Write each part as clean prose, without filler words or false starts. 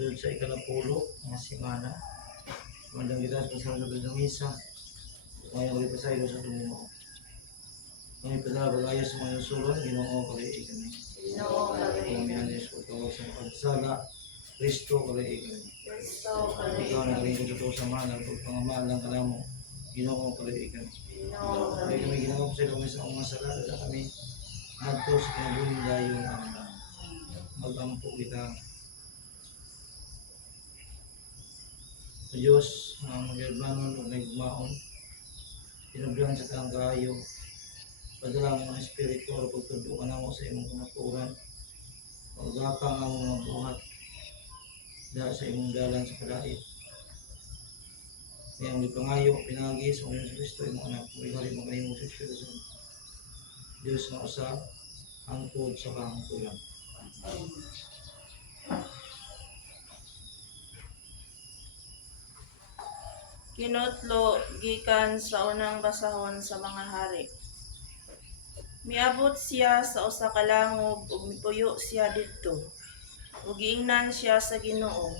Tulad sa ikalapulo, mga simana. Mandang kita sa sabi ng misa. Ngayon ulit sa iyo sa tumumo. Ngayon pagkakagaya sa mga nasulong, ginoo kalay kami. Ginoo kalay Kami ang Yesu, tawag sa pagsala, Kristo kalay kami. Kristo kalay Ikaw na rin ito sa malang, pagpangamalang ka mo, ginoo kalay kami. Ginoo Kaya kalay kami ginoo sa kami sa mga salada na kami, nagto sa kinabuling dayon ang magampo kita. Sa Diyos, mag-irbanon o nagmaon, pinagbihan sa kang kayo, padala mo ng Espiritu o pagtundukan mo sa imong kanaturan, pagkakang ang mga buhat, dahil sa imong dalan sa kadait. Ngayong ipangayo, pinagi sa Ungong Kristo, imong anak, may hari mga imong sa Espiritu. Diyos na usa, hangtod sa kahangtulan. Kinutlo gikan sa unang basahon sa mga hari. Miabot siya sa usa ka langob ug mipuyo siya didto. Ug giingnan siya sa Ginoo.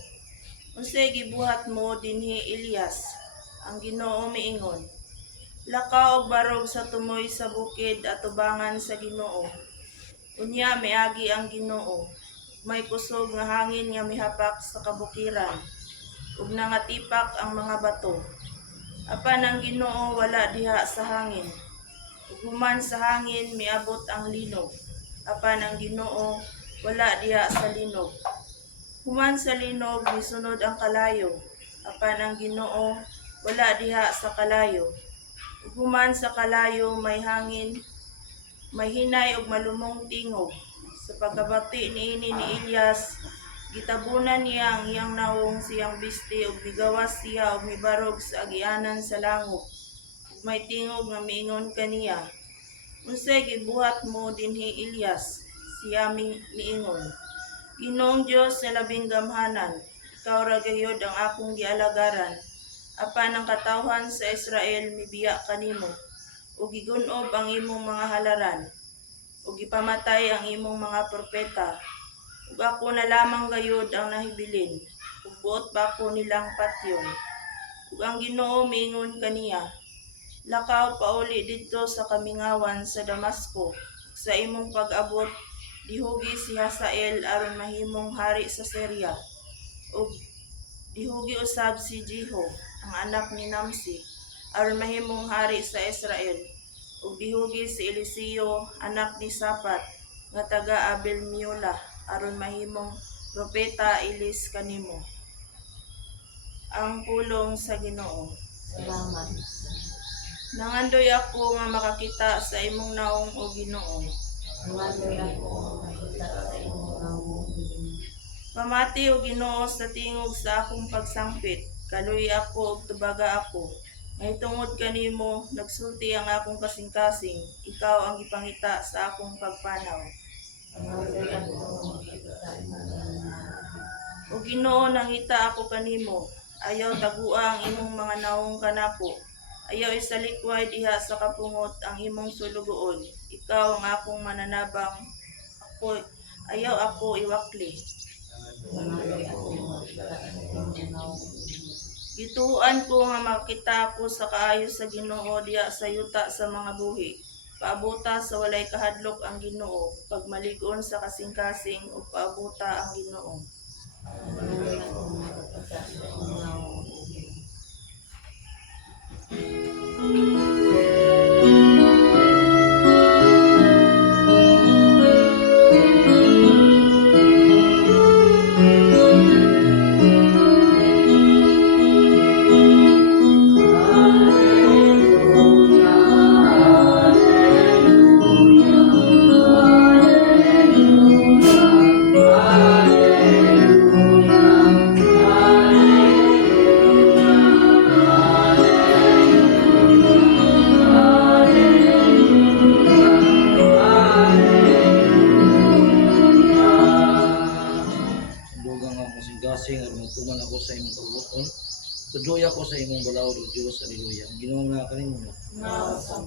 Unsay gibuhat mo dinhi Elias? Ang Ginoo miingon, lakaw og barog sa tumoy sa bukid at tubangan sa Ginoo. Unya miagi ang Ginoo. May kusog nga hangin nga mihapak sa kabukiran. Ug nangatipak ang mga bato. Apan ang Ginoo wala diha sa hangin. Ug human sa hangin miabot ang linog. Apan ang Ginoo wala diha sa linog. Human sa linog misunod ang kalayo. Apan ang Ginoo wala diha sa kalayo. Ug human sa kalayo may hangin, may hinay ug malumong tingog. Sa pagkabati niini ni Elias, gitabunan niya ang iyang nawong siyang biste ug migawas siya ug mibarog sa agianan sa langop. May tingog nga miingon kaniya, unsay gibuhat mo dinhi Elias? Siya miingon, Ginoong Dios sa labing gamhanan, ikaw ra gayud ang akong gialagaran. Apan ang katawhan sa Israel mibiya kanimo, ug gigun-ob ang imong mga halaran, ug gipamatay ang imong mga propeta. Ug ako na lamang gayud ang nahibilin, ug buot ba ko nilang patyon. Ug ang Ginoo miingon kaniya, lakaw pauli didto sa kamingawan sa Damasco, ug sa imong pag-abot dihugi si Hazael aron mahimong hari sa Syria, ug dihugi usab si Jeho, ang anak ni Namsi, aron mahimong hari sa Israel, ug dihugi si Eliseo, anak ni Sapat, nga taga Abel-Miola, aron mahimong propeta ilis kanimo. Ang pulong sa Ginoo. Salamat. Nangandoy ako nga makakita sa imong naong o Ginoo. Nangandoy ako makita sa imong nawong. Pamati o Ginoo sa tingog sa akong pagsangpit. Kaluy ako ug tubaga ako. Mahitungod kanimo nagsulti ang akong kasing-kasing. Ikaw ang gipangita sa akong pagpanaw. Nangandoy ako makita sa imong nawong. O Ginoo nangita ako kanimo. Ayaw tagua ang imong mga naong kanako. Ayaw isalikway diha sa kapungot ang imong sulugoon. Ikaw ang akong mananabang. Ayaw ako iwakli. Nangandoy ako makita sa imong nawong. Gituan ko nga makita ako sa kaayo sa Ginoo diha sa yuta sa mga buhi. Paabuta sa walay kahadlok ang Ginoo, pagmalig-on sa kasing-kasing ug paabuta ang Ginoo. Nangandoy ako makita sa imong nawong. Gasing at magtuman ako sa imong pagbuton. Tudoy ako sa imong balawod o Diyos. Hallelujah. Ang Ginoo na kanimo mo.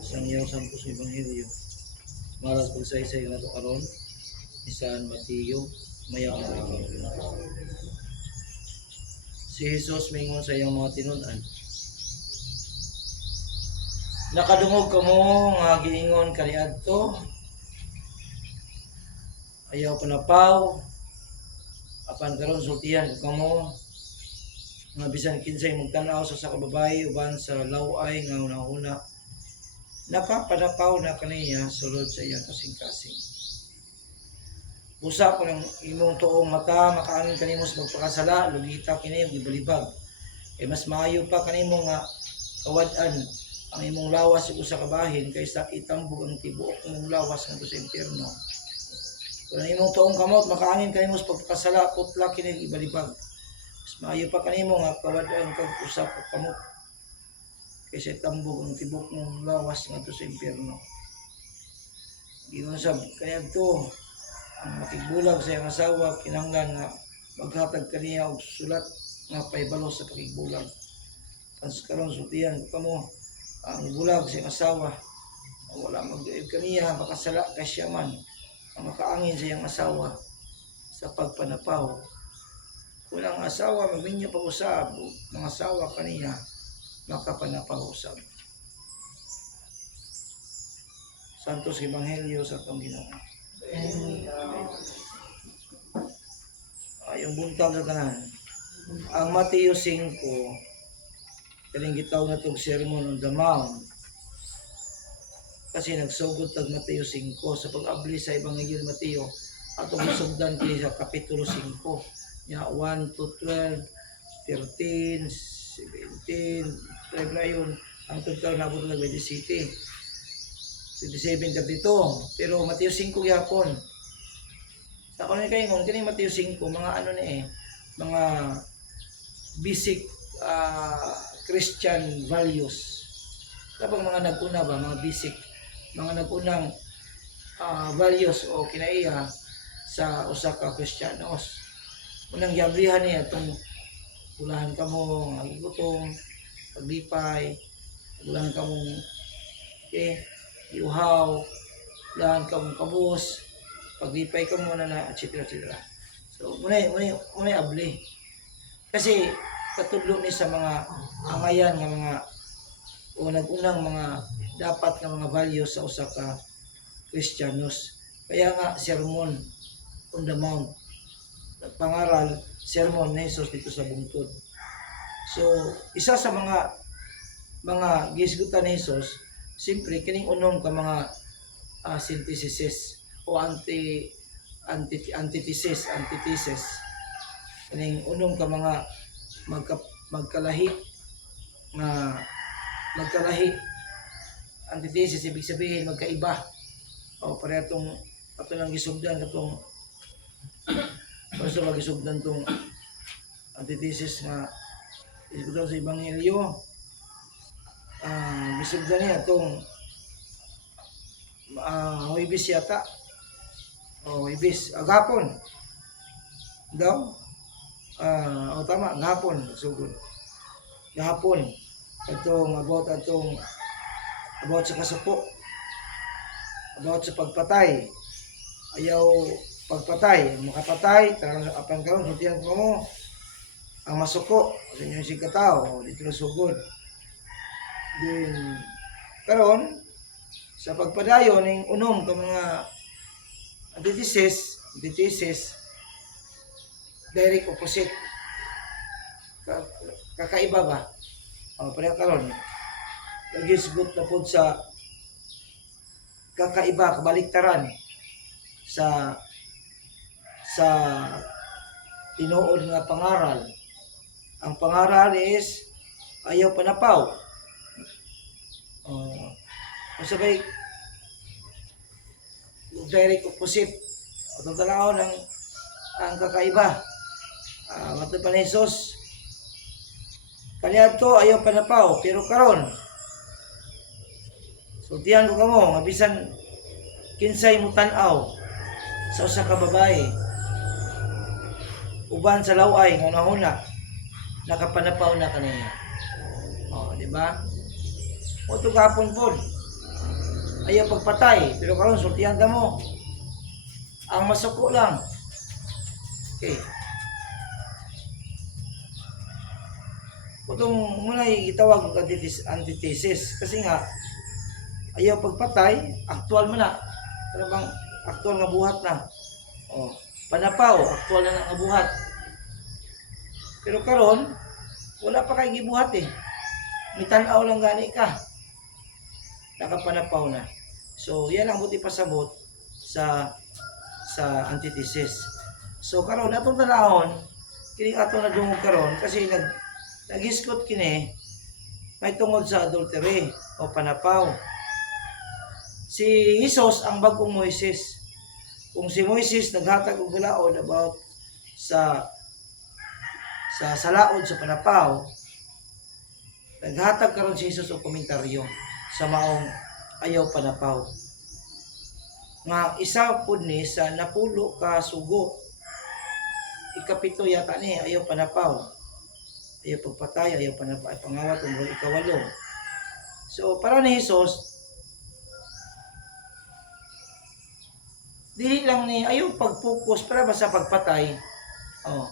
Sa iyaw sampo sa Ebanghelyo. Maras pagsaysay na ito karon. Isaan Mateo. Maya ka. si Jesus mingon sa iyang mga tinud-an. Nakadungog ka mo nga giingon kaniadto. Ayaw panapaw. Apan karon sultihan ko kamo nga bisan kinsay magtan-aw sa kababaye uban sa laway nga una-una. Nakapanapaw na kaniya sulod sa iyang kasing-kasing. Usa ko ng imong tuong mata makaangin kanimo sa magpakasala, lugita kini ug ibalibag. Kay mas maayo pa kanimo nga kawad-an ang imong lawas ug usa ka bahin kaysa itambog ang tibuok imong lawas ngadto sa impierno. Kung ang imong tuong kamot makaangin kanimo sa pagpakasala, putla kini ug ibalibag. Mas maayo pa kanimo nga kawad-an kag usa ka kamot kaysa itambog ang tibuok imong lawas ngadto sa impierno. Ingon sab kaniadto ang makigbulag sa iyang asawa kinahanglan nga maghatag kaniya og sulat nga pahibalo sa pakigbulag. Kas karon sultihan kamo ang bulag sa iyang asawa wala mag-iib kaniya makasala kay siya man ang makaangin sa iyang asawa sa pagpanapaw. Kung ang asawa magminya pa usab mga asawa kaniya makapanapaw usab. Santos Ebanghelyo sa atong Ginoo. Yung buntag sa tanan. Ang Mateo 5, kaling gitaw na itong Sermon on the Mount. Kasi nagsugod tag Mateo 5 sa pag-abli sa Ebanghelyo ni Mateo atong sugdan kini sa kapitulo 5. Ya 1 to 12, 13, 17, 12 na yun. Ang total na abot na 27. 27-32, pero Mateo 5 yapon. Sa kuno kay ngon kini Mateo 5 mga ano ni mga basic Christian values. Kapag mga naguna ba mga basic mga nagunang values o kinaiya sa usa ka Kristiyanos. Unang yablihan niya itong ulahan kamo ang gutom, paglipay, ulahan kamong iuhaw, lahan ka mong kabus, paglipay ka muna na, etc. So, muna abli. Kasi, katudlo ni sa mga angayan nga mga o nag-unang mga dapat nga mga values sa usa ka Kristiyanos. Kaya nga, Sermon on the Mount, pangaral, Sermon ni Jesus dito sa bungtod. So, isa sa mga gisgutan ni Jesus, siyempre, kining unong ka mga synthesis o antithesis. Kining unong ka mga magkalahi antithesis, ibig sabihin magkaiba. O pareha itong ato lang gisugdan katong basta magisugdan itong antithesis nga isugdan sa Ebanghelyo. Gisugdan niya itong Huwebes yata o Huwebes, gapon daw tama, gapon sugod gapon itong about sa kasupo, about sa pagpatay, ayaw pagpatay, makapatay apan karon sultihan ko mo ang masuko sa inyo si katao dito na sugod. Din karon sa pagpadayon ning unom ka mga antithesis direct opposite kakaiba ba pareha karon nagisgot na pod sa kakaiba kabaliktaran sa tinuod nga pangaral. Ang pangaral is ayaw panapaw. Sabay direct opposite. Itong talahon ang kakaiba. Mato pa ni Jesus. Kaniadto ayaw panapaw, pero karon sultihan ko kamo, nga bisan kinsay mo tan-aw sa usa ka babae uban sa laway nga nahuna nakapanapaw na kaniya. Di ba? O ito gapon po. Ayaw pagpatay. Pero karon sultihan ka mo. Ang masuko lang. Okay. Kutong muna gitawag og antithesis kasi nga ayaw pagpatay, aktual man na. Ano bang aktual nga buhat na. Oh, panapaw, aktual na nga buhat. Pero karon wala pa kay gibuhat eh. Mitan-aw lang gani ka. Nakapanapaw na. So, yan ang buti pasabot sa antithesis. So, karon atong tanahon, kini atong nadungog karon kasi naghiskot kini may tungod sa adultery o panapaw. Si Jesus ang bagong Moises. Kung si Moises naghatag og balaod about sa salaod sa panapaw, naghatag karon si Jesus og komentaryo sa maong ayaw panapaw. Nga isa pud ni sa napulo ka sugo. Ikapito yata ni ayaw panapaw. Ayaw pagpatay, ayaw panapaw, pangawat ug ikawalo. So para ni Jesus, dili lang ni ayaw pag-focus para ba sa pagpatay. Oh.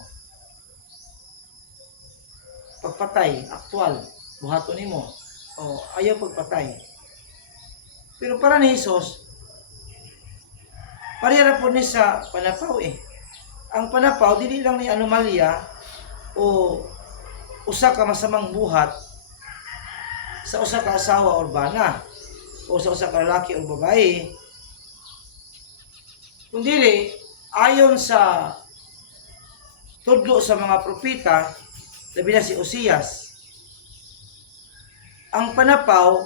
Pagpatay, aktual, buhaton nimo. Oh, ayaw pagpatay. Pero para ni Jesus, parehara po ni sa panapaw eh. Ang panapaw, dili lang ni anomalya o usa ka masamang buhat sa usa ka asawa o bana o sa usa ka lalaki o babae. Kundi ayon sa tudlo sa mga propeta, labi na si Osias, ang panapaw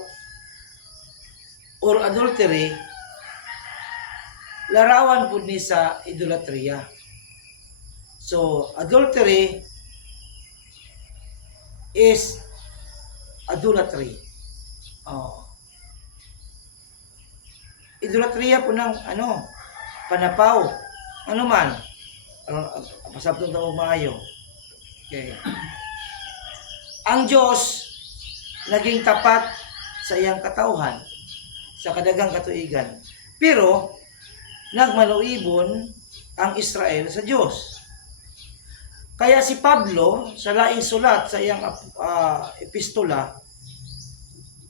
or adultery larawan pud ni sa idolatria. So, adultery is idolatry. Oh. Idolatria po ng panapaw. Ano man? Pasabtong tawag maayo. Okay. Ang Diyos naging tapat sa iyang katauhan, sa kadagang katuigan. Pero, nagmaluibon ang Israel sa Diyos. Kaya si Pablo, sa laing sulat sa iyang epistola,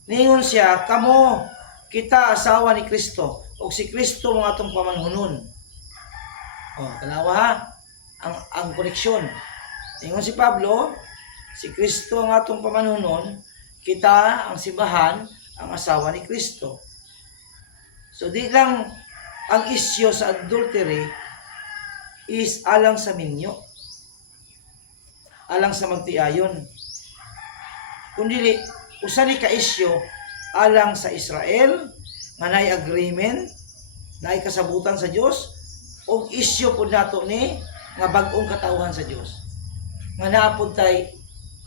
ningon siya, kamo kita asawa ni Kristo, o si Kristo mga atong pamanhunon. Oh, tanawa ha, ang koneksyon. Ningon si Pablo, si Kristo ang atong pamanhunon, kita ang simbahan, ang asawa ni Kristo. So di lang ang isyo sa adultery is alang sa minyo, alang sa magtiayon, kundi usa ni ka isyo alang sa Israel nga naay agreement, naay kasabutan sa Dios, og isyo pud nato ni nga bag-ong katawhan sa Dios, nga naapod tay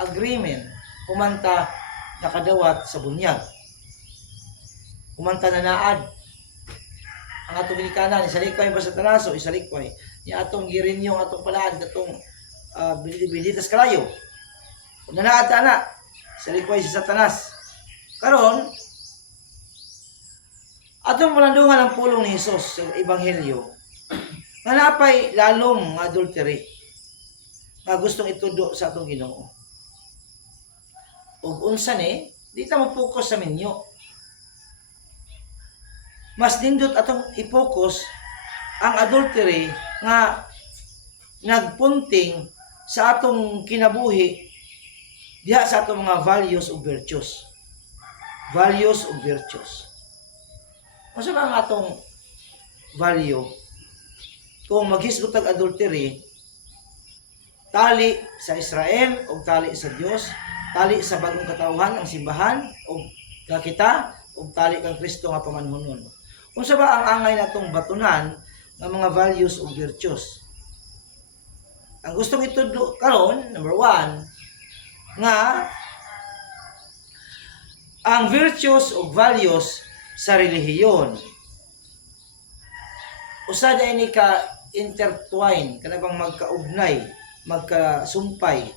agreement kumanta nakadawat sa bunyag, kumanta na naad ang atong ginikanan, isalikway ba sa tanaso, isalikway ni atong girinyo, atong palaan, atong bilitas kalayo. Kung nanaad ta na, isalikway si Satanas. Karon, atong palandungan ang pulong ni Jesus sa Ebanghelyo, nga napay lalong adultery, nga gustong itudo sa atong Ginoo. Ug unsa ni, di ta mo focus sa minyo. Mas nindot atong i-focus ang adultery nga nagpunting sa atong kinabuhi diha sa atong mga values o virtues. Values o virtues. Unsa ba ang atong value? Kung maghisgot ang adultery, tali sa Israel o tali sa Dios, tali sa bagong katawhan ang simbahan o kita o tali kang Kristo nga pamanhunon. Unsa ba ang angay natong batunan ng mga values o virtues? Ang gustong itudlo karon, number 1, nga ang virtues o values sa relihiyon. Usa day ni ka intertwine, kana bang magkaugnay, magkasumpay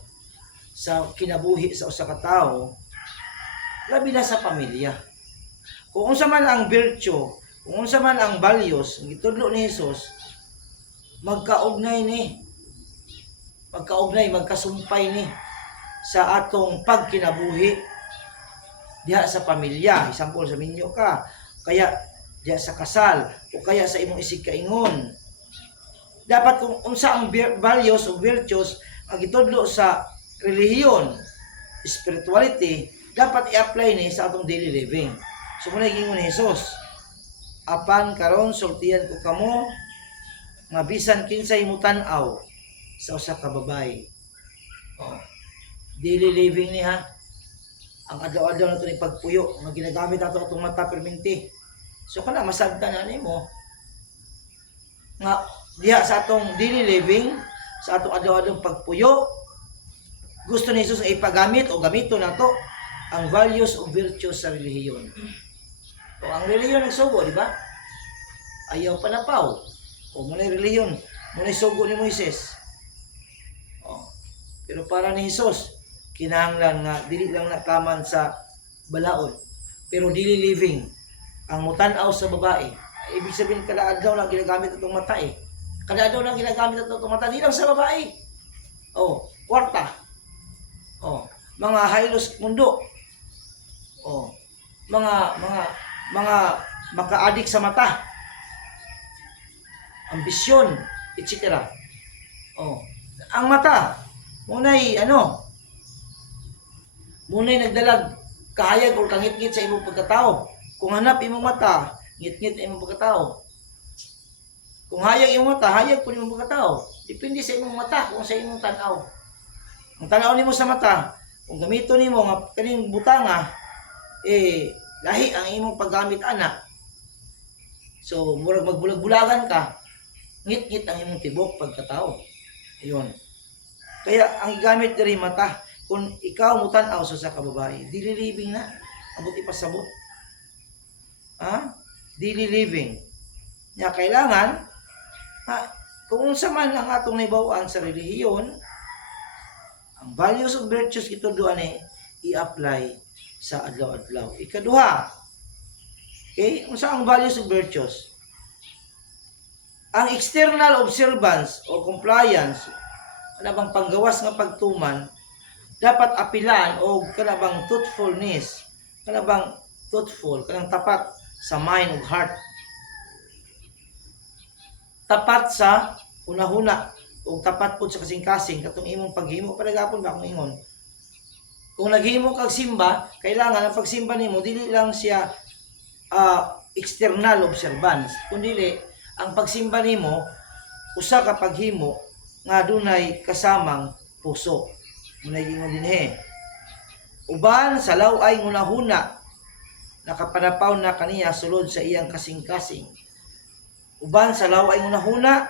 sa kinabuhi sa usa ka tawo, labi na sa pamilya. Kung unsa man ang virtue, kung unsa man ang values ang gitudlo ni Jesus, magkaugnay, magkasumpay ni sa atong pagkinabuhi diha sa pamilya. Example, sa minyo ka, kaya diha sa kasal, o kaya sa imong isig kaingon. Dapat kung unsa ang values o virtues ang gitudlo sa relihiyon, spirituality, dapat i-apply ni sa atong daily living. So muna gingon ni Jesus, apan karon sultihan ko kamo nga bisan kinsay mo tan-aw sa usa ka babae. Oh, daily living ni ha. Ang adlaw-adlaw nato ni pagpuyo nga ginagamit nato atong mata perminti. So kana masabtan na nimo nga diha sa atong daily living, sa atong adlaw-adlaw pagpuyo, gusto ni Jesus nga ipagamit o gamito nato ang values o virtues sa relihiyon. O ang relihiyon nagsugo, di ba? Ayaw panapaw. O muna yung relihiyon, muna yung sugo ni Moises. O, pero para ni Jesus, kinahanglan nga dili lang nakaman sa balaod, pero daily living ang mutanaw sa babae. Ibig sabihin kada adlaw lang ginagamit atong mata eh. Kada adlaw lang ginagamit atong mata, di lang sa babae. Oh, kwarta. Oh, mga haylos mundo. Oh, mga maka-addict sa mata. Ambisyon, etc. Oh, ang mata munay munay nagdalag kahayag o kangit-ngit sa imong pagkatao. Kung hanap imong mata, ngit-ngit imong pagkatao. Kung hayag imong mata, hayag po imong pagkatao. Depende sa imong mata kung sa imong tan-aw. Ang tan-aw nimo sa mata, kung gamito nimo nga kaning butanga, lahi ang imong paggamit ana. So murag magbulag-bulagan ka, ngit-ngit ang imong tibok pagkatao. Ayun. Kaya ang gamit diri mata, kung ikaw mo tan-aw sa kababae, daily living na, abot ipasabot. Daily living. Nya kailangan kung unsa man ang atong nahibaw-an sa relihiyon, ang values of virtues gitudloan i-apply sa adlaw-adlaw. Ikaduha, okay, unsa ang values of virtues? Ang external observance o compliance, kanabang panggawas nga pagtuman, dapat apilan o kanabang truthfulness, kanabang truthful, kanang tapat sa mind ug heart. Tapat sa hunahuna o tapat po sa kasing-kasing katong imong paghimo. Padagapon ba akong ingon? Kung naghimo kag simba, kailangan ang pagsimba nimo dili lang siya external observance, kundi ang pagsimba nimo usa ka paghimo nga dunay kasamang puso. Munay ingon dinhi. Uban sa law-ay hunahuna nakapanapaw na kaniya sulod sa iyang kasing-kasing. Uban sa law-ay hunahuna,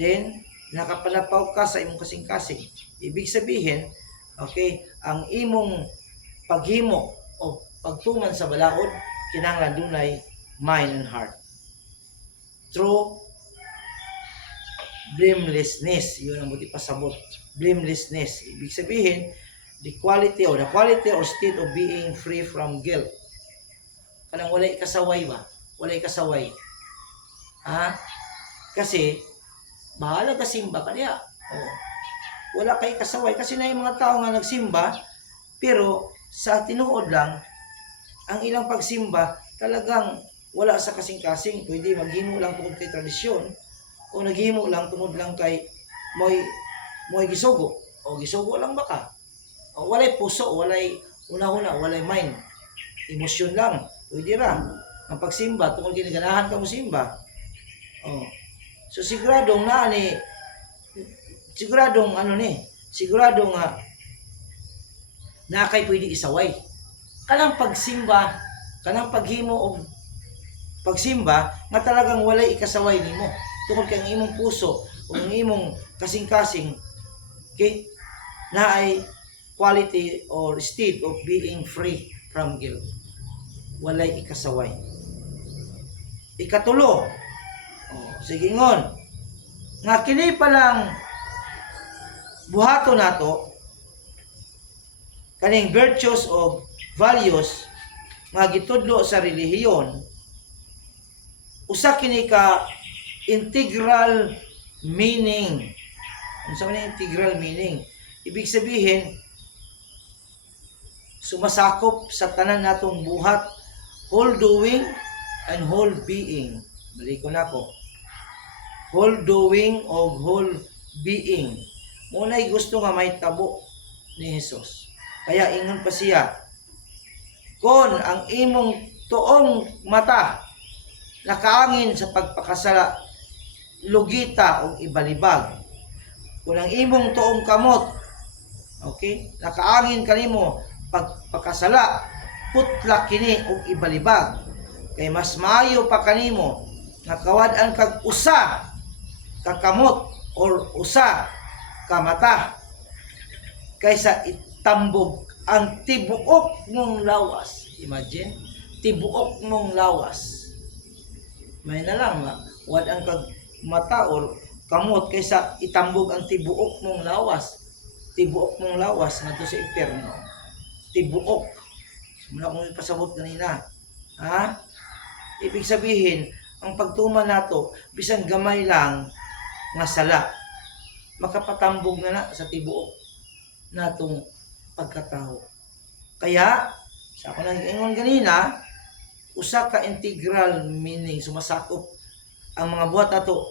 then nakapanapaw ka sa imong kasing-kasing. Ibig sabihin, okay, ang imong paghimo o pagtuman sa balaod kinahanglan dunay mind and heart. True blamelessness, yun ang buti pasabot. Blamelessness, ibig sabihin the quality or state of being free from guilt. Kanang walay kasaway ba? Walay kasaway. Kasi bahala ka simba ka diya. Wala kay kasaway kasi na yung mga tao nga nagsimba pero sa tinuod lang ang ilang pagsimba talagang wala sa kasing-kasing. Pwede maghimo lang tungod kay tradisyon o naghimo lang tungod lang kay moy gisugo o gisugo lang baka. O walay puso, walay una-una, walay mind. Emosyon lang. Pwede ra. Ang pagsimba tungod kay ganahan ka mo simba. So siguradong siguradong na kay pwede isaway. Kanang pagsimba, kanang paghimo og pagsimba nga talagang walay ikasaway nimo. Tungod kay ang imong puso o ang imong kasing-kasing okay, na ay quality or state of being free from guilt. Walay ikasaway. Ikatulo, sige ngon, nga kini palang buhato nato kaning virtues o values nga gitudlo sa relihiyon, usa kini ka integral meaning. Unsa man integral meaning? Ibig sabihin sumasakop sa tanan natong buhat, whole doing and whole being. Balik ko na ko. Whole doing o whole being. Muna'y gusto nga may tabo ni Jesus. Kaya ingon pa siya, kon ang imong tuong mata nakaangin sa pagpakasala, lugita o ibalibag. Kung ang imong tuong kamot, okay, nakaangin kanimo pagpakasala, putla kini o ibalibag. Kay mas maayo pa kanimo nakawad-an kag usa ka kamot or usa ka mata kaysa itambog ang tibuok mong lawas. Imagine, tibuok mong lawas. May na lang nga, wad ang kag mata or kamot kaysa itambog ang tibuok mong lawas. Tibuok mong lawas ngadto sa impyerno. Tibuok. Muna kong ipasabot kanina. Ha? Ibig sabihin, ang pagtuman nato, bisan gamay lang nga sala, makapatambog na sa tibuok natong pagkatao. Kaya, sa ako nang ingon ganina, usa ka integral meaning sumasakop ang mga buhat nato,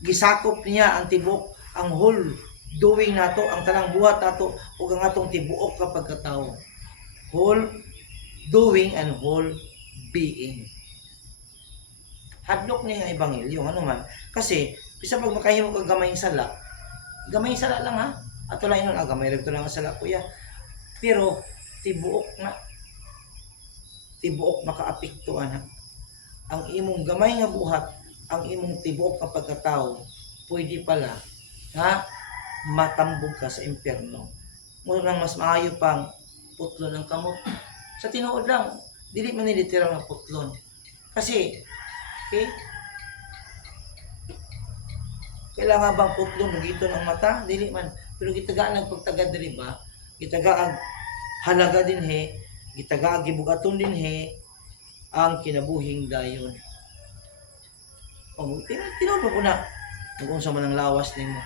gisakop niya ang tibuok, ang whole doing nato, ang tanang buhat nato ug ang atong tibuok ka pagkatao. Whole doing and whole being. Hadlok ni nga ebanghelyo ano man, kasi bisan pag makahimo kag gamay sala lang ha, ato lang inon gamay ra to lang sala kuya, pero tibuok makaapektuhan ha. Ang imong gamay nga buhat, ang imong tibuok nga pagkatao, pwede pala ha matambog ka sa impyerno. Murang mas maayo pang putlon ng kamot. Sa tinuod lang, dili man ni literal nga putlon. Kasi, okay, kailangan bang putlon dito ng mata? Dili man. Pero gitagaan ang pagtagad diri ba? Gitagaan halaga din he, gitagaan gibugaton din he ang kinabuhing dayon. Oh, tinuod pa po na. Mag-unsa man ang lawas nimo.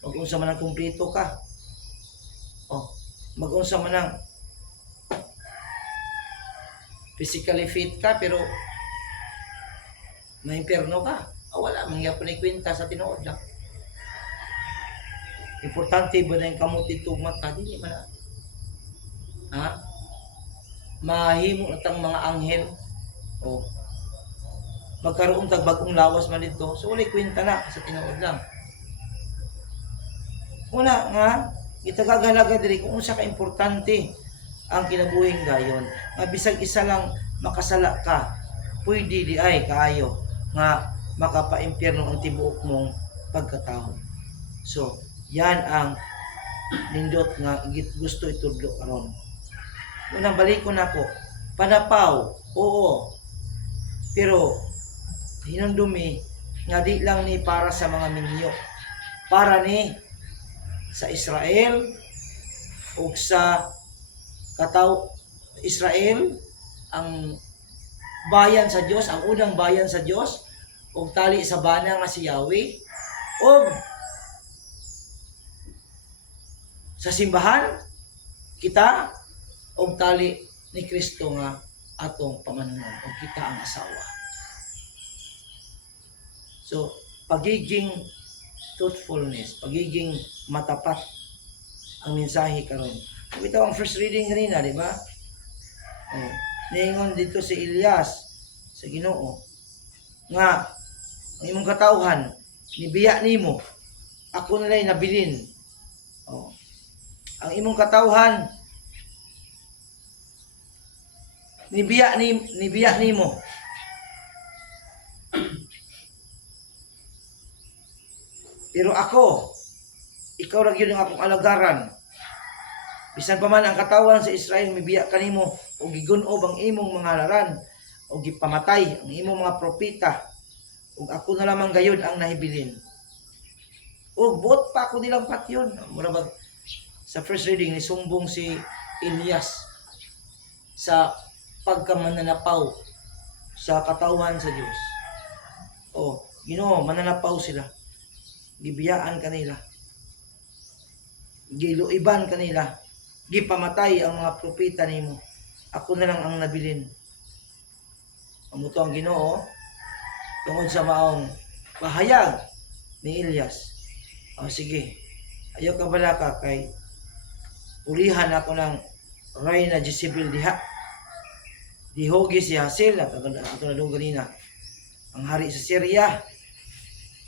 Mag-unsa man ang kumpleto ka. Oh, mag-unsa man ang physically fit ka pero may impyerno ka. Wala mangyapon ni kwenta sa tinuod lang. Importante ba na yung kamot itong mata? Dili man na. Ha? Mahimo na tang mga anghel. O. Magkaroon tag bagong lawas man dito. So, wala kwenta na sa tinuod lang. Una nga, itagagalaga diri kung unsa ka importante ang kinabuhing dayon. Nga bisag isa lang makasala ka, pwede di ay kaayo nga makapaimpyerno ang tibuok mong pagkatao. So, yan ang nindot nga gusto itudlo karon. Unang balik ko na ko, panapaw, oo. Pero hinundumi nga di lang ni para sa mga minyo. Para ni sa Israel ug sa kataw Israel, ang bayan sa Dios, ang unang bayan sa Dios, ug tali sa bana nga si Yahweh, ug sa simbahan kita og tali ni Kristo nga atong pamanunon ug kita ang asawa. So, pagiging truthfulness, pagiging matapat ang mensahe karon. Ito ang first reading kanina, di ba? Oh, niingon dito si Elias sa Ginoo nga ang imong katawhan nibiya nimo, ako nalay nabilin. Oh. Ang imong katawhan nibiya nimo. Pero ako, ikaw ra gyud ang akong alagaran. Bisan pa man ang katawan sa Israel mibiya kanimo o gigunob ang imong mga laran o gipamatay ang imong mga propeta ug ako na lamang gayud ang nahibilin. Ug buot pa ako nilang patyon. Mura ba sa first reading ni sumbong si Elias sa pagkamananapaw sa katawan sa Dios. Oh, Ginoo, mananapaw sila. Gibiyaan kanila. Giluiban kanila. gipamatay ang mga propeta nimo. Ako na lang ang nabilin. Amo to ang Ginoo tungod sa maong pahayag ni Elias. O sige, ayaw ka bala ka kay ulihan ako ng Reyna Jezebel diha. Dihogi si Hasil at ato na doon ganina. Ang hari sa Syria.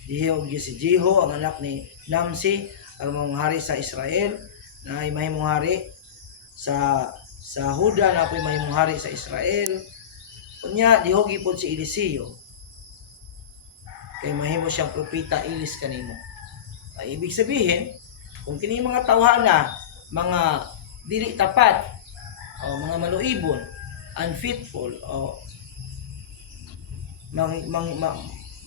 Dihogi si Jeho, ang anak ni Namsi, ang mga hari sa Israel na ay mahimong hari sa Huda na ako'y mahimong hari sa Israel. Kunya, dihogi po si Eliseo. Kay mahimo siyang propeta Elis kanimo. Ay, ibig sabihin, kung kini mga tawhana, mga dili tapat, o mga maluibon, unfaithful, o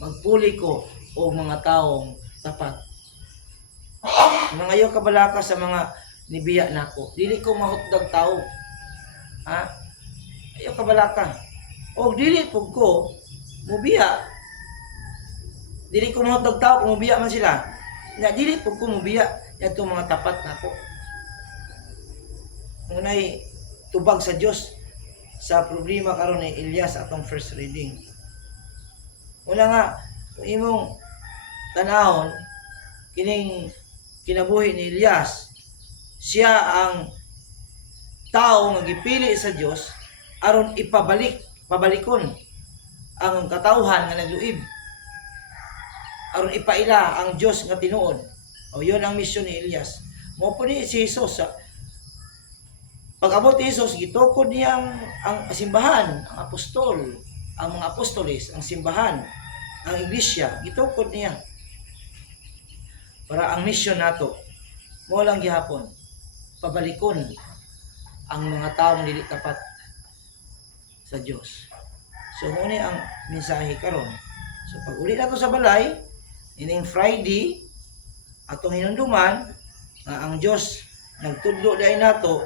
magpuli ko o mga taong tapat. Nangayo kabalaka sa mga nibiya nako. Dili ko mahutdag tao. Ha? Ayo kabalaka. O dili pug ko mubiya. Dili ko mahutdag tao kung mubiya man sila. Na dili pug ko mubiya yadto mga tapat nako. Ngunay tubag sa Dios sa problema karon ni Elias atong first reading. Una nga, imong tanahon, kining kinabuhi ni Elias, siya ang tao nga gipili sa Dios aron pabalikon ang katawhan nga nagluib. Aron ipaila ang Dios nga tinuod. O yun ang misyon ni Elias. Mo po ni si Jesus pag-abot ni Jesus, gitukod niya ang simbahan, ang apostol, ang mga apostoles, ang simbahan, ang iglesia, gitukod niya. Para ang mission nato, mo lang gihapon, pabalikon ang mga taong dili tapat sa Dios. So, muna ang mensahe karon. So, pag uli nato sa balay, ining Friday, atong hinunduman, nga ang Dios nagtudlo dahil nato,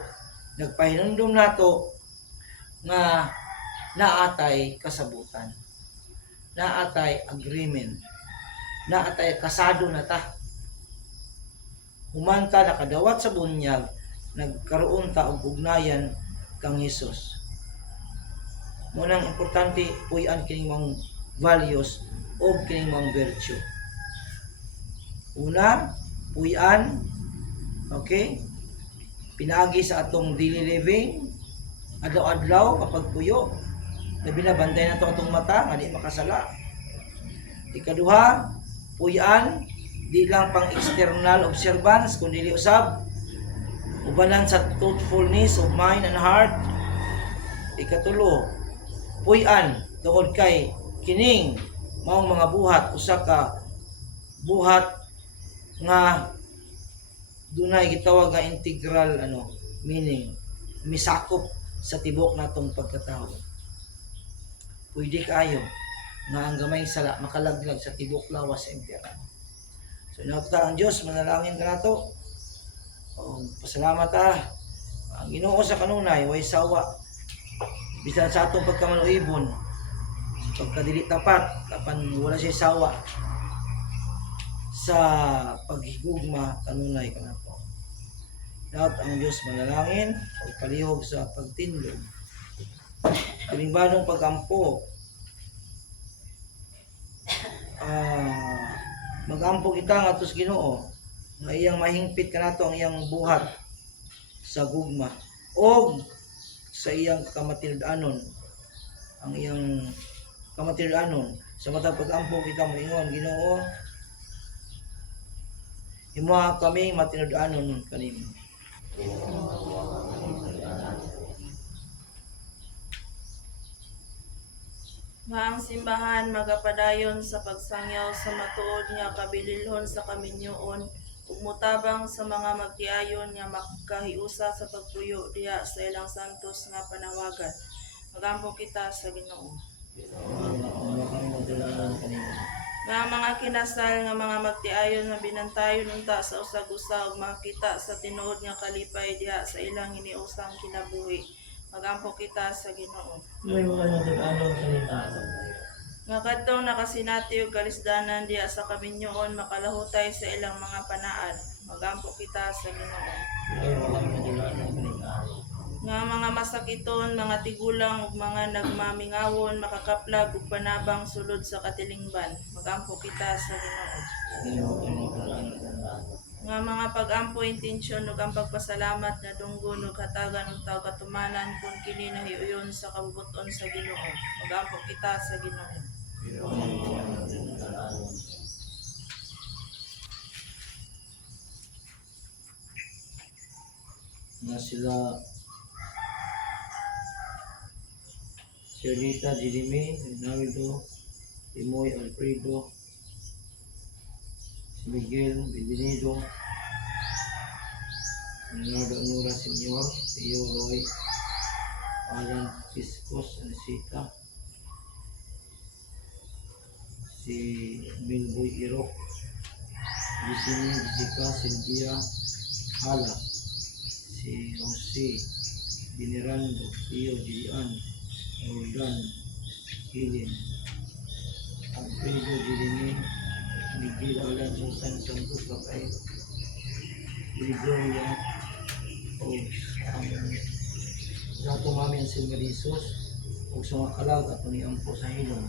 nagpahinumdum nato nga naatay kasabutan, naatay agreement, naatay kasado na ta. Humanta nakadawat sa bunyag, nagkaroon ta og ugnayan kang Hesus. Munang importante puy-an kining mga values o kining mga virtue. Una, puy-an, okay? Pinaagi sa atong daily living, adlaw-adlaw kapag puyo, na binabantay na atong mata, nga di makasala. Ikaduha, puyan, di lang pang external observance, kundi usab, ubanan sa truthfulness of mind and heart. Ikatulo, puyan, tungod kay kining maong mga buhat, usa ka buhat nga dunay gitawag nga integral meaning misakop sa tibok natong pagkatao. Pwede kayo nga ang gamay sala makalaglag sa tibok lawas sa impyerno. So napata ang Dios, manalangin ka nato. O pasalamat ang Ginoo sa kanunay way sawa bisan sa atong pagkamanuibon, pagkadili tapat, apan wala siya sawa sa paghigugma kanunay kanato. Dapat ang Diyos manalangin o palihog sa pagtindog. Kalimbanong pag-ampo. Mag-ampo kita nga tos Ginoo na iyang mahingpit kanato ang iyang buhat sa gugma o sa iyang kamatinud-anon, ang iyang kamatinud-anon sa matag pag-ampo kita moingon Ginoo, imuha kami matinud-anon kanimo. Maang simbahan magapadayon sa pagsangyaw sa matuod nga kabililhon sa kaminyoon ug mutabang sa mga magtiayon nga makahiusa sa pagpuyo diha sa ilang santos nga panawagan. Magampo kita sa Ginoo. Nga mga kinasal nga mga magtiayon nga binantayon unta sa usag-usa ug makita sa tinuod nga kalipay diha sa ilang hiniusang kinabuhi. Magampo kita sa Ginoo. May mga nag-anon kanina. Nga kadtong nakasinati og kalisdanan diha sa kaminyoon makalahutay sa ilang mga panaan. magampo kita sa Ginoo. Ay wala madulaan ng paningaro. Nga mga masakiton, mga tigulang ug mga nagmamingawon, makakaplag ug panabang sulod sa katilingban, magampo kita sa Ginoo. Ginoo ay madulaan ng paningaro. Nga mga pag-ampo intensyon ug ang pagpasalamat nga dunggon ug hatagan ug tao katumanan kung kini nahiuyon sa kabubuton sa Ginoo, magampo kita sa Ginoo. Ginoo ay madulaan ng paningaro. Na sila Ciolita, Jeremy, Rinaldo, Timoy, Alfredo, si Miguel, Bienvenido, Leonardo Anura Senior, Theo Roy, Alan Piscos, Anisita, si Milboy Irok, Gisini, Jessica, Sylvia, Hala, si Jose, Binirando, Theo, Gilian, Roldan, Hilin, Alfredo, Jeremy, Miguel, Alan, Susan, Santos, Rafael, Gregoria, o sa ato mami ang Silmarisos, o sa mga kalag at niampo sa hilong.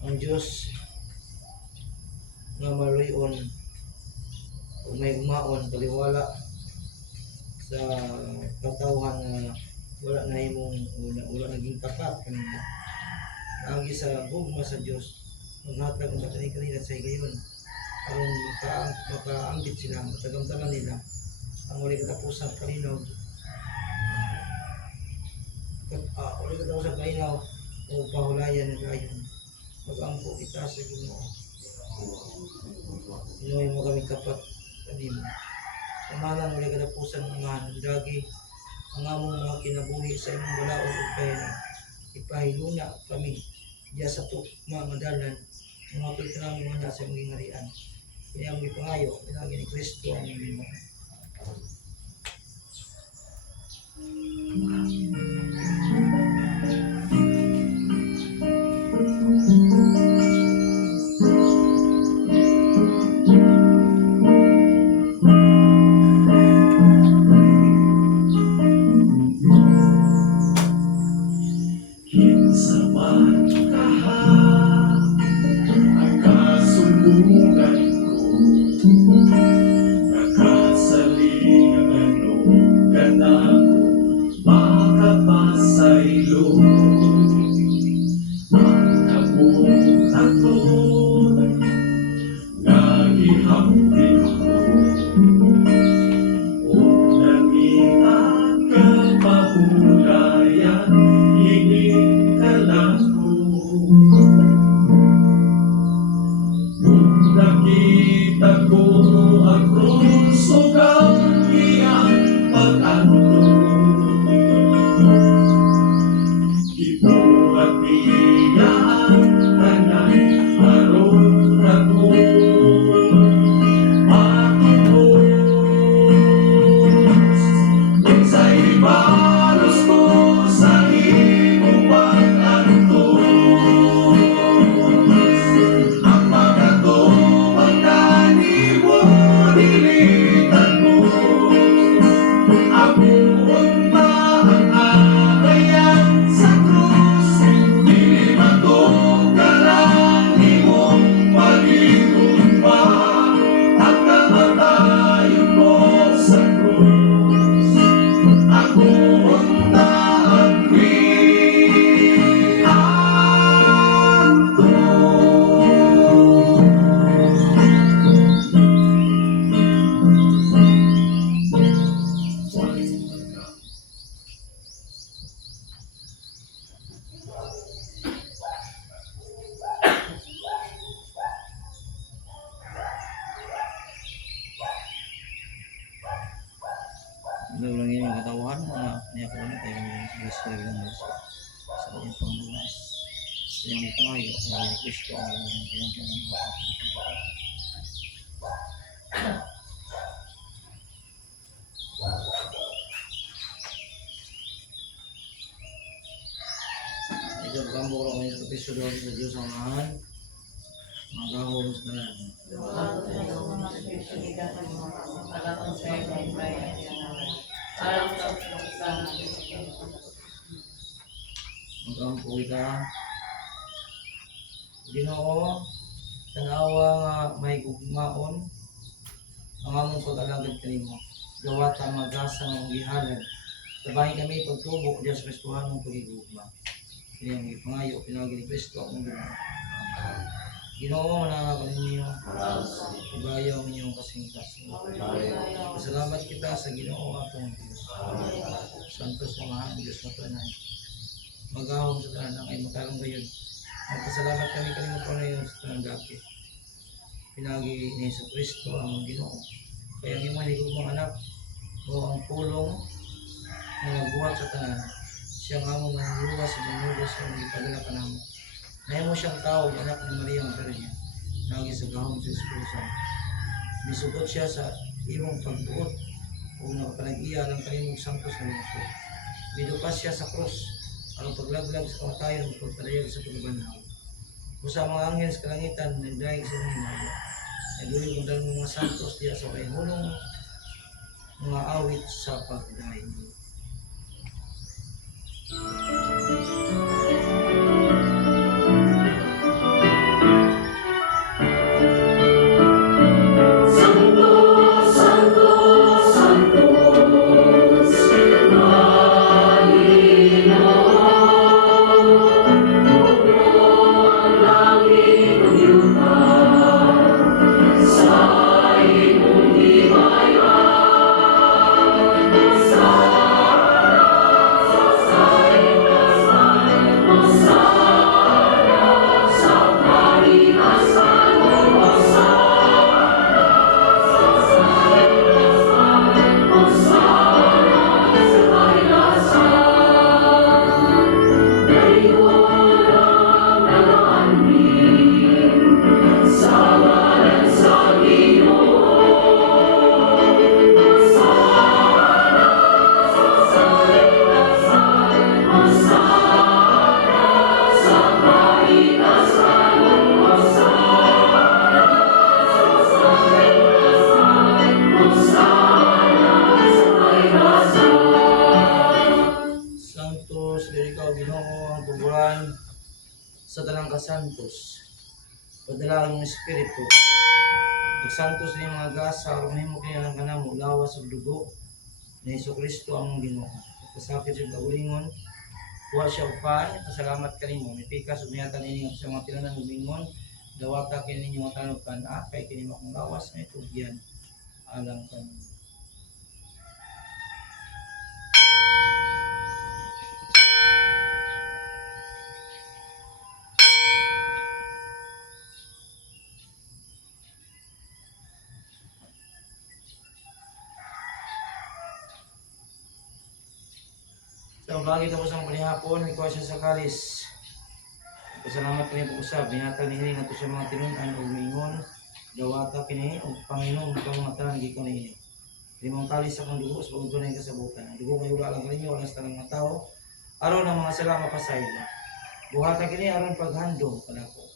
Ang Diyos nga maluyon o may umaon paliwala sa katawhan nga wala na imong wala naging tapat kanina agi sa gugma sa Diyos maghatag ang kanina sa higayon aron makaambit sila matagamtaman nila ang wali katapusan kalinaw wali katapusan kalinaw o pahulayan ng gayon mag-ampo kita sa Ginoo. Inuwi mo kami tapat kanimo. Umanan muli katapusan ng mga dagi ang among mga kinabuhi sa imong balaod ug pahina. Ipahiluna kami diya sa tukma madalan mga pagtanang mga nasa imong gingharian. Kini ang gipangayo pinagi ni Kristo ang imong. Lang yung katawan mga niya ko na tayo ng Kristo ng sa kanyang pambunas. Yang ito ay Kristo ang Ito kambo ko ngayon sa episode sa Diyos ang mahal. Magahon sa tanan. Magkampo kita. Ginoo, tanawa nga may gugmaon ang among pag-alagad kanimo. Gawata magasa nga mong gihalad. Tabahin kami pagtubo diya sa Kristohan mong pagigugma. Kini ang ipangayo pinagi ni Kristo ang Ginoo. Ginoo na kaninyo. Ibayaw ninyong kasingkas. Pasalamat kita sa Ginoo atong Diyos. Santos na mahal Diyos na tanan. Magahon sa tanan ay matarong gayon. Magpasalamat kami kanimo po na yun sa tanang dati. Pinagi ni Yesu Kristo ang Ginoo. Kaya ang imong higugmang anak o ang pulong na nagbuhat sa tanan. Siyang among manluwas sa manulos sa mga ipadala ka namo. Nahimo siyang tao, anak ni Maria ang Virgen. Nagi sa gahom sa Espiritu Santo. Misugot siya sa imong pagbuot o nakapanag-iya ng kanimong santos na lungsod. Bidupas siya sa krus. Ang paglaglag sa kamatayon o pagpadayag sa pagbanhaw. Usa mga anghel sa kalangitan, nagdayag sa mga himaya. Nagulog ang dalawang mga santos diya sa kayhulong mga awit sa pagdayag. Sa tanang kasantos, padala ang Espiritu. Pagsantos ni mga gasa, aron mo kinalang kanamo, lawas ug dugo ni Hesus Kristo ang Ginoo. Pasakit sa kaulingon, kuha siya upan, pasalamat kanimo, mipikas ug miyatan ini sa mga tinanan ug lingon, dawata kini ninyo mga tanog kan kay kini makong lawas na itugyan alang kanimo. So, bagay tapos ang panihapon, ikaw siya sa kalis. Pasalamat kami po usab, binatag ni hini nato sa mga tinunan o mingon, dawata kini o Panginoon ikaw mga tanan gikaw ni hini. Limang kalis sa kong dugo sa pagtunay kasabutan. Ang dugo may ula lang kaninyo, walang sa mga tao. Aron ang mga salama pasaylo. Buhatan kini aron paghandong kanako.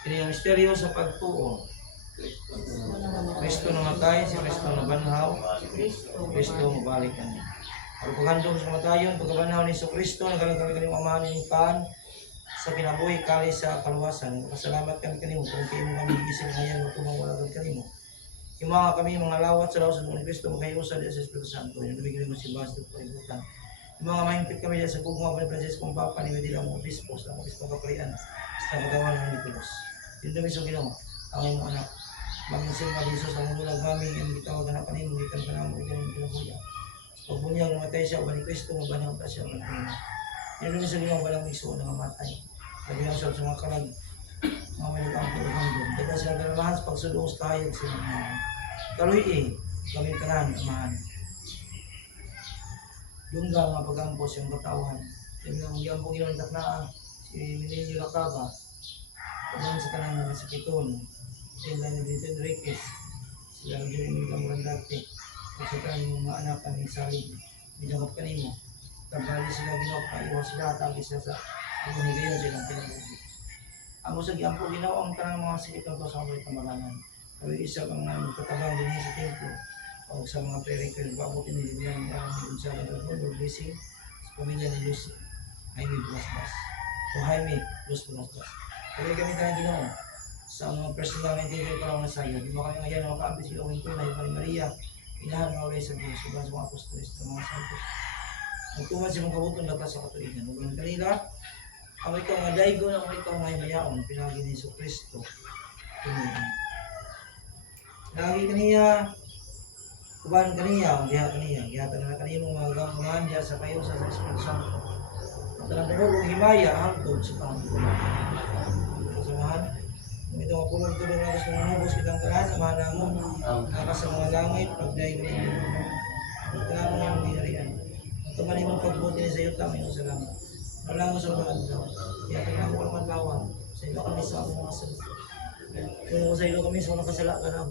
Kini ang misteryo sa pagtuo. Kristo namatay, si Kristo nabanhaw, Kristo mabalik kami. Ang paghandong sa matayon, pagkabanhaw ni Kristo, nagalang kami amahan ng pan sa kinabuhi kali sa kaluwasan. Pasalamat kami kanimo kung kayo kami isip ngayon matumang wala kanimo. Yung mga kami mga lawat sa lawas ng Kristo, magkayusa din sa Espiritu Santo. Yung nabigyan mo si Bas, pag-ibutan. Yung mga mahingpit kami dyan sa kugma pa ni Francisco Papa, ni Medina mga obispos, ang obispos kapalian, sa magawa ng Nicolas. Yung dami sa Ginoo, ang iyong anak. Maming sila Jesus ang mulag maming yung gitawag na kanino, gitan ka naman ikaw yung kinabuya. Sa pagbunyag, namatay siya, ba ni Kristo, mabanhaw pa siya, magpina. Yung dami sa Ginoo, walang iso na mamatay. Nabilang siya sa mga kalag, Mga may ang pagkakandun. Kaya sila ganalahan sa pagsulong sa tayo sila mga kaluy kami tanan, amahan. Lungga nga pag-ampos yung katawan. Yung mga magyambong yun ang taknaan, si Minilio Lacaba, pagkakas sa kanang mga sakiton, sila ni Dito Enriquez, sila ni Jeremy Gamrandarte, at sa kanang mga anak ni Salig, binamot kanimo. Tabali sila ginawa, iwas sila, tagi sila sa higayon silang pinabuhi. Amo sa giampo ginawa ang kanang mga sakiton ko sa mga kamalanan. Pero isa kang katabang din sa templo, o sa mga perikil, pabutin ni Lilian, ni Gonzalo Lord blessing sa pamilya ni Luz, Jaime Blasbas. O Jaime Luz Blasbas. Kaya kami tayo ginawa sa mga personal na intindihan ko lang na sayo. Di ba kayo ngayon, makakaambit sila kong ito na yung Maria, inahan na ulit sa Diyos, subang sa mga apostolis, sa mga santos. Magtuman sa mga kabutong lakas sa katuigan. Huwag kanila, ang ikaw nga daigo na ang ikaw nga mayaon, pinagi ni Iso Cristo. Lagi kaniya, kubahan kaniya, diha kaniya, gihatan na kaniya mga gamuhan diya sa kayo sa Espiritu Santo. At ang tulog himaya hangtod sa pangkulan. Kasamahan, kung ito ang pulong-tulong na gusto ng hubos kitang kalan, amahan mo, nakas sa mga langit, pagdaig na ito. Kailangan mo ang dinarian. At tumanin mong pagbuti sa iyo, tama yung salamat. Wala mo sa mga daw. Kaya kailangan mo naman lawan. Sa ilo kami sa mga salita. Kung sa ilo kami sa mga kasala ka na.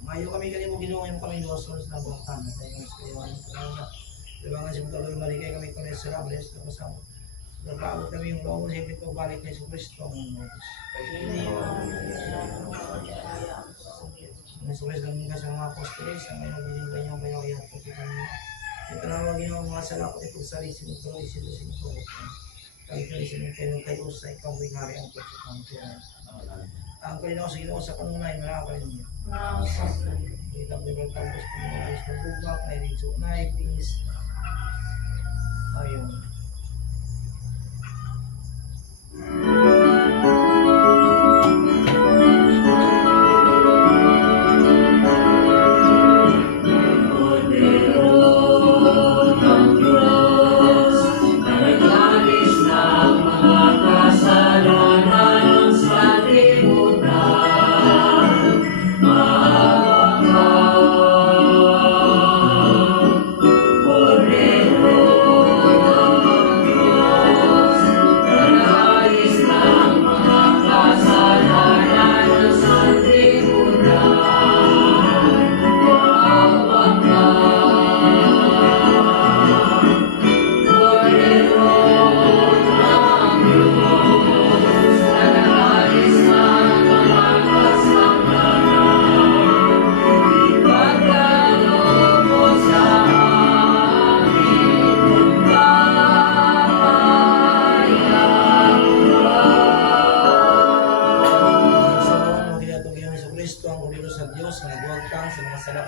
Mayo kami kanimo Ginoo kami nosos na buktan na tayo sa iyo ang salamat. Dibangan sa tuloy marikay kami kuno sa lables na kasama. Nagbago kami yung loob sa ito balik ni Kristo ang Diyos. Nasulis lang ka sa mga apostoles ang ngayon din kanyang bayayat ko kami. Ito na mga Ginoo mga sala ko ito sa lisin ito isin ko. Kay Kristo kayo kayo sa ikaw binari ang pagsukan. Ang Panginoon sa Ginoo sa kanunay maraming niya. Kita berkata Panginoon sa bubak ay rin sunay peace. Ayun.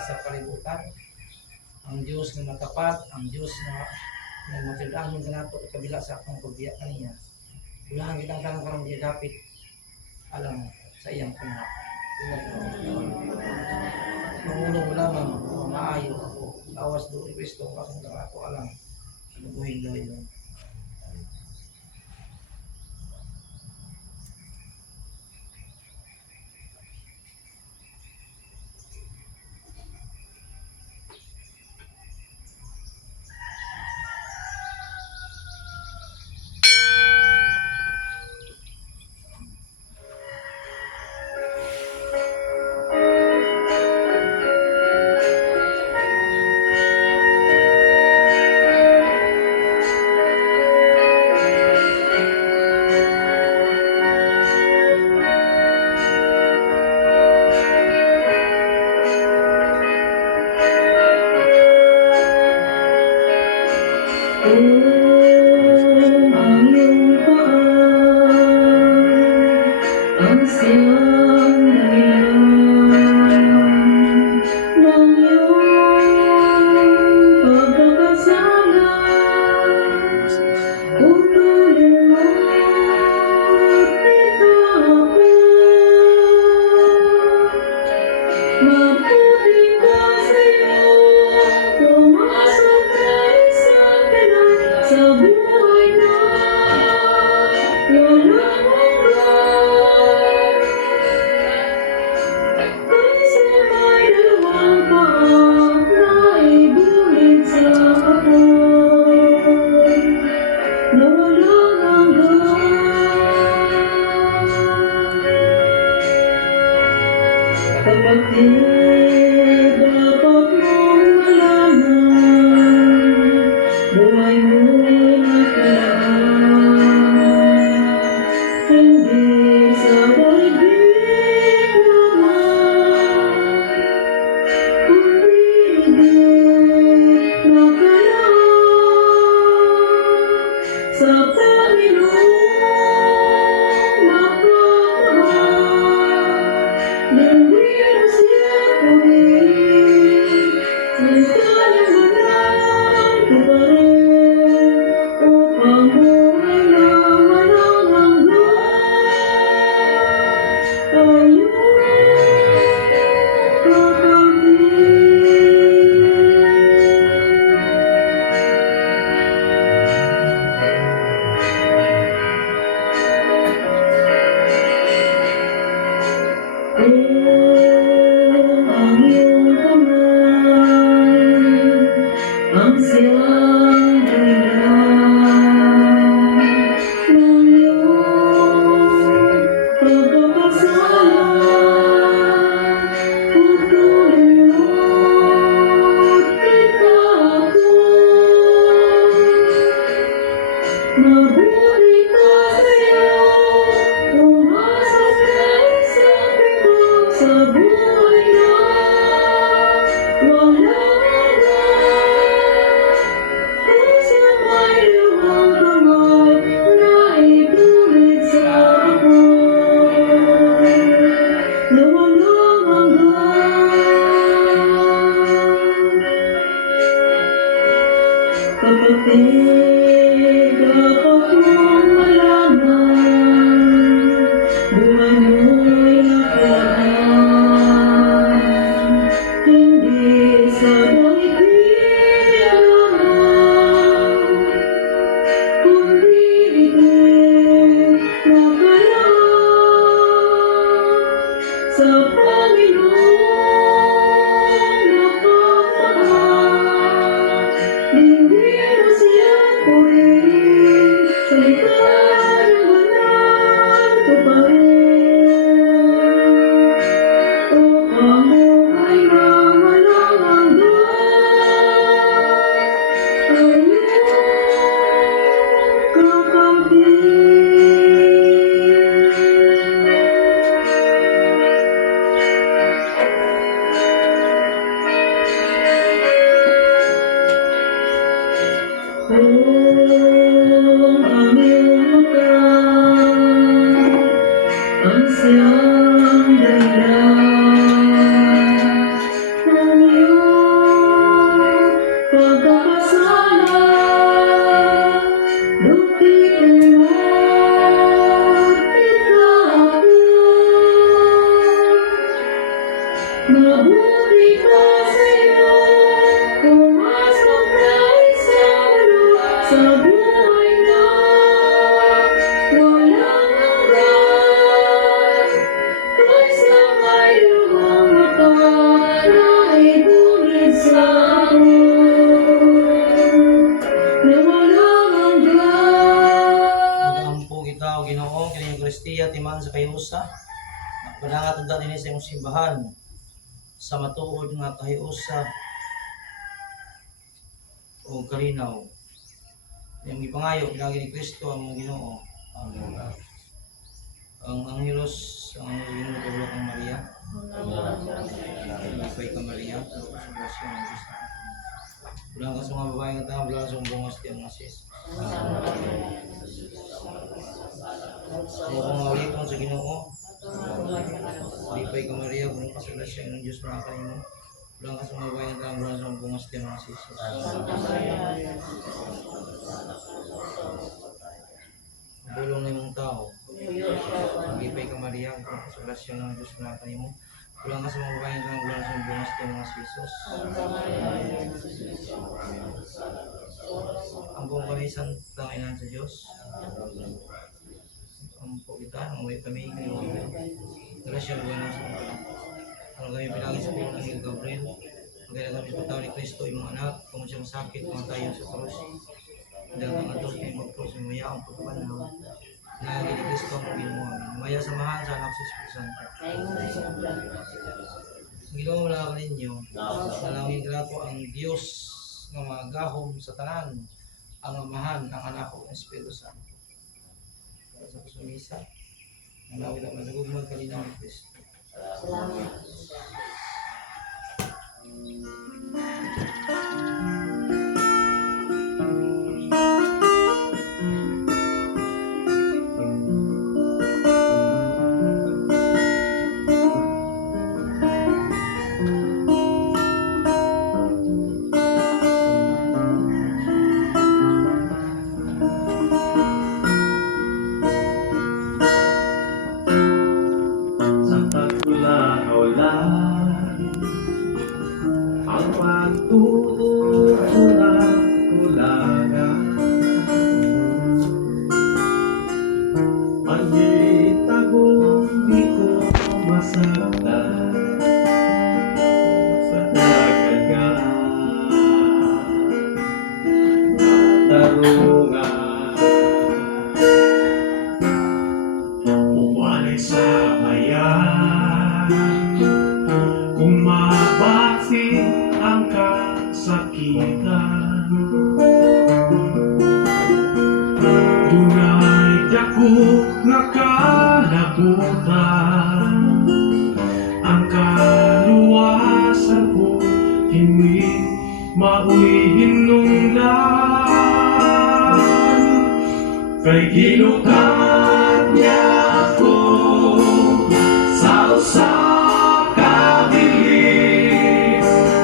Sa kalibutan, ang Diyos na matapat, ang Diyos na matindang ng ganato at kabila sa akong pagbiyak kaniya. Ulahan kitang tanong karang di dapit alam sa iyang panapan. Mangulong mo lamang, maayo ako, awas do ni Kristo ang akong ganato alam. Nabuhin daw yun. Kapatid, dapat mong malaman, buhay mo'y nakaraan. Hindi sa daigdig lamang, kundi higit na kalaan. Sa Panginoong mapapahal, nandito siya pumili, salita niya walang tuparin, upang buhay na walang hanggan. Ayun, ang iyong kamay, ang siyang dahilan ng iyong pagkakasala. Patuloy mo't itatapos. Mabuti ka sa'yo, pumasok kay sabi ko sa buhay na walang hanggan. Kung sa may luwang kamay na itulig sa ako'y na walang hanggan. Kapatid, dapat mong malaman, buhay mo'y nakaraan. Hindi sa daigdig lamang, kundi higit na kalaan. Sa Panginoong mapapahal, nandito siya pumili, salita niya walang tuparin, upang buhay na walang hanggan. Ayun, kung ang iyong mata ang siyang dahilan ng iyong pagkakasala, lupitin mo't itapon. Mabuti ka sa'yo, pumasok kay sa buhay na walang hanggan. Kaysa may luwang mata na itulig sa ako'y na walang hanggan. Nagampo kita o Ginoo kini Kristiya timan sa kayusa. Napadangat ang dati sa imong simbahan sa matuod nga kahiusa o kalinaw. Yung ipangayo lagi ni Kristo ang mong Ginoo. Amen. Ang Angelos, ang Ginoo tulog ng Maria. Lipay ka Maria, salvasyon ng Diyos. Bulang ka sa mga babae nga tanga, bulang sa mga bungos di ang asis. Sa kong maulikong sa Ginoo. Lipay ka Maria, bulang ka sa grasya ng Diyos mga kanimo. Bulang ka sa mga babae nga tanga, bulang sa mga bungos di ang asis. Bulong na imong tao. Lipay ka Maria, bulang ka sa grasya ng Diyos mga kanimo. Bulang ka sa mga babae nga tanga, bulang sa mga bungos di ang asis. Ang buong kami santang inan sa Diyos. Ang po kita, ang may kami ikaw. Grasya ng Buenos sa mga. Ang kami pinagin sa Pilihan ng Gabriel. Ang kaya kami sa ni Kristo, imong anak, kung siya masakit, mga tayo sa krus. Dahil ang atos na imong krus, may maya ang pagpanaw. na Kristo ang Ginoo amin. Maya samahan sa anak sa Espiritu Santo. Ngayon na siya naglan. Ginoo wala ka ninyo. Dalangin grato ang Dios nga magahom sa tanan, ang Amahan, ang Anak ug ang Espiritu Santo. Para sa kusumisa, ang lawit at masagugmag kalinaw ni Kristo. Salamat. Sa pagkulaw-law ang pagtutulak-tulagan pag-itagong di ko masaktan sa dagat tarungan umanay sa bayan kung mabati ang kasakitan dunay dako nga kalabutan ang kaluwasan ko hindi mao'y hinungdan kay ginukat niya ako sa usa ka dilim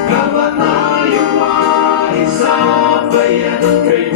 kamatayo ay sa bayan kay